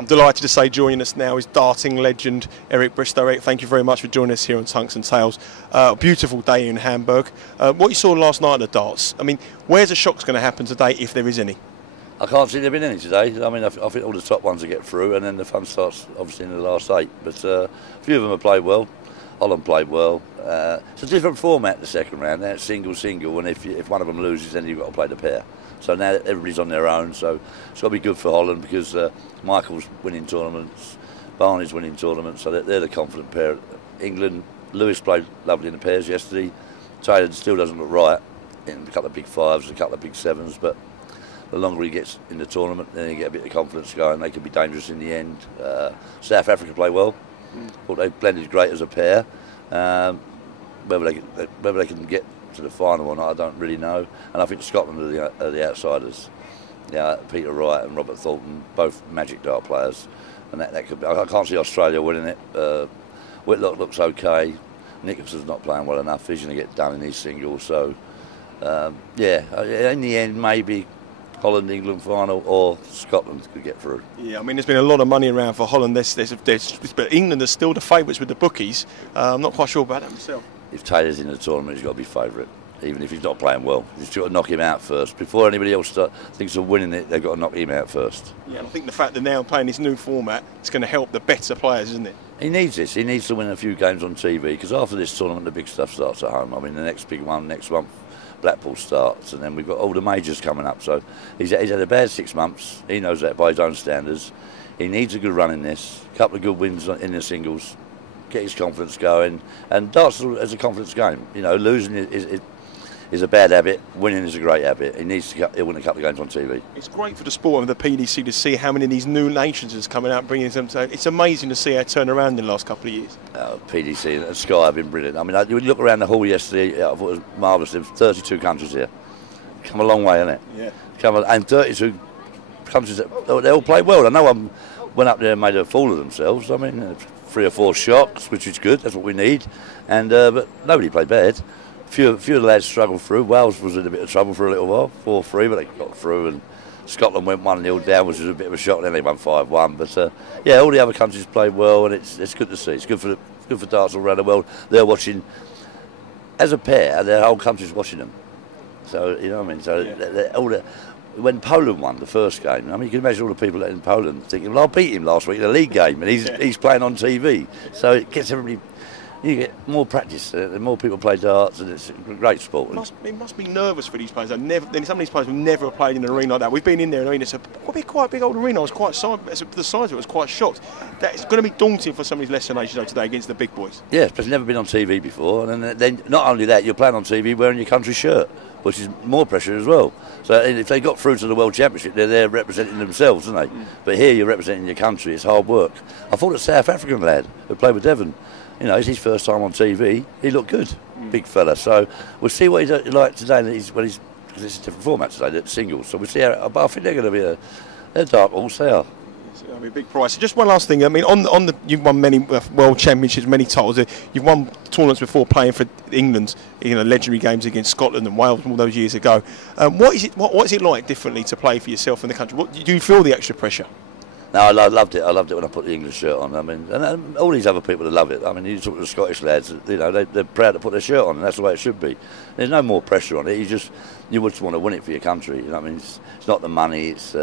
I'm delighted to say joining us now is darting legend Eric Bristow. Eric, thank you very much for joining us here on Tunks and Tales. Beautiful day in Hamburg. What you saw last night at the darts, I mean, where's the shock's going to happen today, if there is any? I can't see there being any today. I mean, I think all the top ones will get through, and then the fun starts obviously in the last 8. But a few of them have played well. Holland played well. It's a different format the second round. Now it's single, and if one of them loses, then you've got to play the pair. So now everybody's on their own. So it's got to be good for Holland because Michael's winning tournaments, Barney's winning tournaments, so they're the confident pair. England, Lewis played lovely in the pairs yesterday. Taylor still doesn't look right in a couple of big 5s, a couple of big 7s, but the longer he gets in the tournament, then you get a bit of confidence going. They can be dangerous in the end. South Africa play well. Thought they blended great as a pair. Whether they can get to the final or not, I don't really know. And I think Scotland are the outsiders. Yeah, Peter Wright and Robert Thornton, both magic dart players, and that could be. I can't see Australia winning it. Whitlock looks okay. Nicholson's not playing well enough. He's going to get done in these singles. So in the end, maybe Holland, England final, or Scotland could get through. Yeah, I mean, there's been a lot of money around for Holland. But England are still the favourites with the bookies. I'm not quite sure about that myself. If Taylor's in the tournament, he's got to be favourite, even if he's not playing well. He's got to knock him out first. Before anybody else thinks of winning it, they've got to knock him out first. Yeah, and I think the fact that now playing this new format, it's going to help the better players, isn't it? He needs this. He needs to win a few games on TV, because after this tournament, the big stuff starts at home. I mean, the next big one, next month, Blackpool starts, and then we've got all the majors coming up. So he's had a bad 6 months. He knows that by his own standards. He needs a good run in this, a couple of good wins in the singles, get his confidence going. And darts is a confidence game. You know, losing is a bad habit. Winning is a great habit. He'll win a couple of games on TV. It's great for the sport of the PDC to see how many of these new nations is coming out, bringing them. So it's amazing to see how it turned around in the last couple of years. PDC and Sky have been brilliant. I mean, you look around the hall yesterday. I thought it was marvellous. There were 32 countries here. Come a long way, hasn't it? Yeah. And 32 countries. They all played well. I know one went up there and made a fool of themselves. I mean, 3 or 4 shocks, which is good. That's what we need. And but nobody played bad. Few of the lads struggled through. Wales was in a bit of trouble for a little while, 4-3, but they got through. And Scotland went 1-0 down, which was a bit of a shock. Then they won 5-1. But all the other countries played well, and it's good to see. It's good for darts all around the world. They're watching as a pair. Their whole country's watching them. So you know what I mean. So when Poland won the first game, I mean, you can imagine all the people in Poland thinking, "Well, I beat him last week in the league game, and he's playing on TV." So it gets everybody. You get more practice, the more people play darts, and it's a great sport. It must be nervous for these players. Some of these players have never played in an arena like that. We've been in there, and it's quite a big old arena. I was quite the size of it. I was quite shocked. It's going to be daunting for some of these lesser nations today against the big boys. Yeah, it's never been on TV before, and then not only that, you're playing on TV wearing your country shirt, which is more pressure as well. So if they got through to the World Championship, they're there representing themselves, aren't they? But here you're representing your country. It's hard work. I thought a South African lad who played with Devon, you know, it's his first time on TV. He looked good, big fella. So we'll see what he's like today. Because it's a different format today, it's singles. So we'll see how. But I think they're going to be they're dark horse. They are. It's going to be a big prize. Just one last thing. I mean, you've won many world championships, many titles. You've won tournaments before playing for England. You know, legendary games against Scotland and Wales all those years ago. What is it like differently to play for yourself in the country? Do you feel the extra pressure? No, I loved it. I loved it when I put the English shirt on. I mean, and all these other people that love it. I mean, you talk to the Scottish lads. You know, they're proud to put their shirt on, and that's the way it should be. There's no more pressure on it. You just want to win it for your country. You know what I mean? It's not the money. It's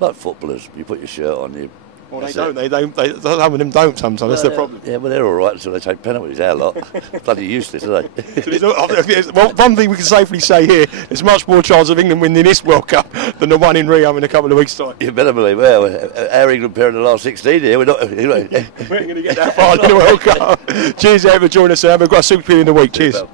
like footballers. You put your shirt on. Well, some of them don't sometimes. That's the problem. Yeah, well, they're all right until they take penalties. Our lot, bloody useless, aren't they? Well, one thing we can safely say here: there's much more chance of England winning this World Cup than the one in Rio in a couple of weeks' time. You better believe. Well, our England pair in the last 16 here, we're not. We ain't going to get that far in the World Cup. Cheers, Ed, for joining us. Have a great super in the week. Cheers.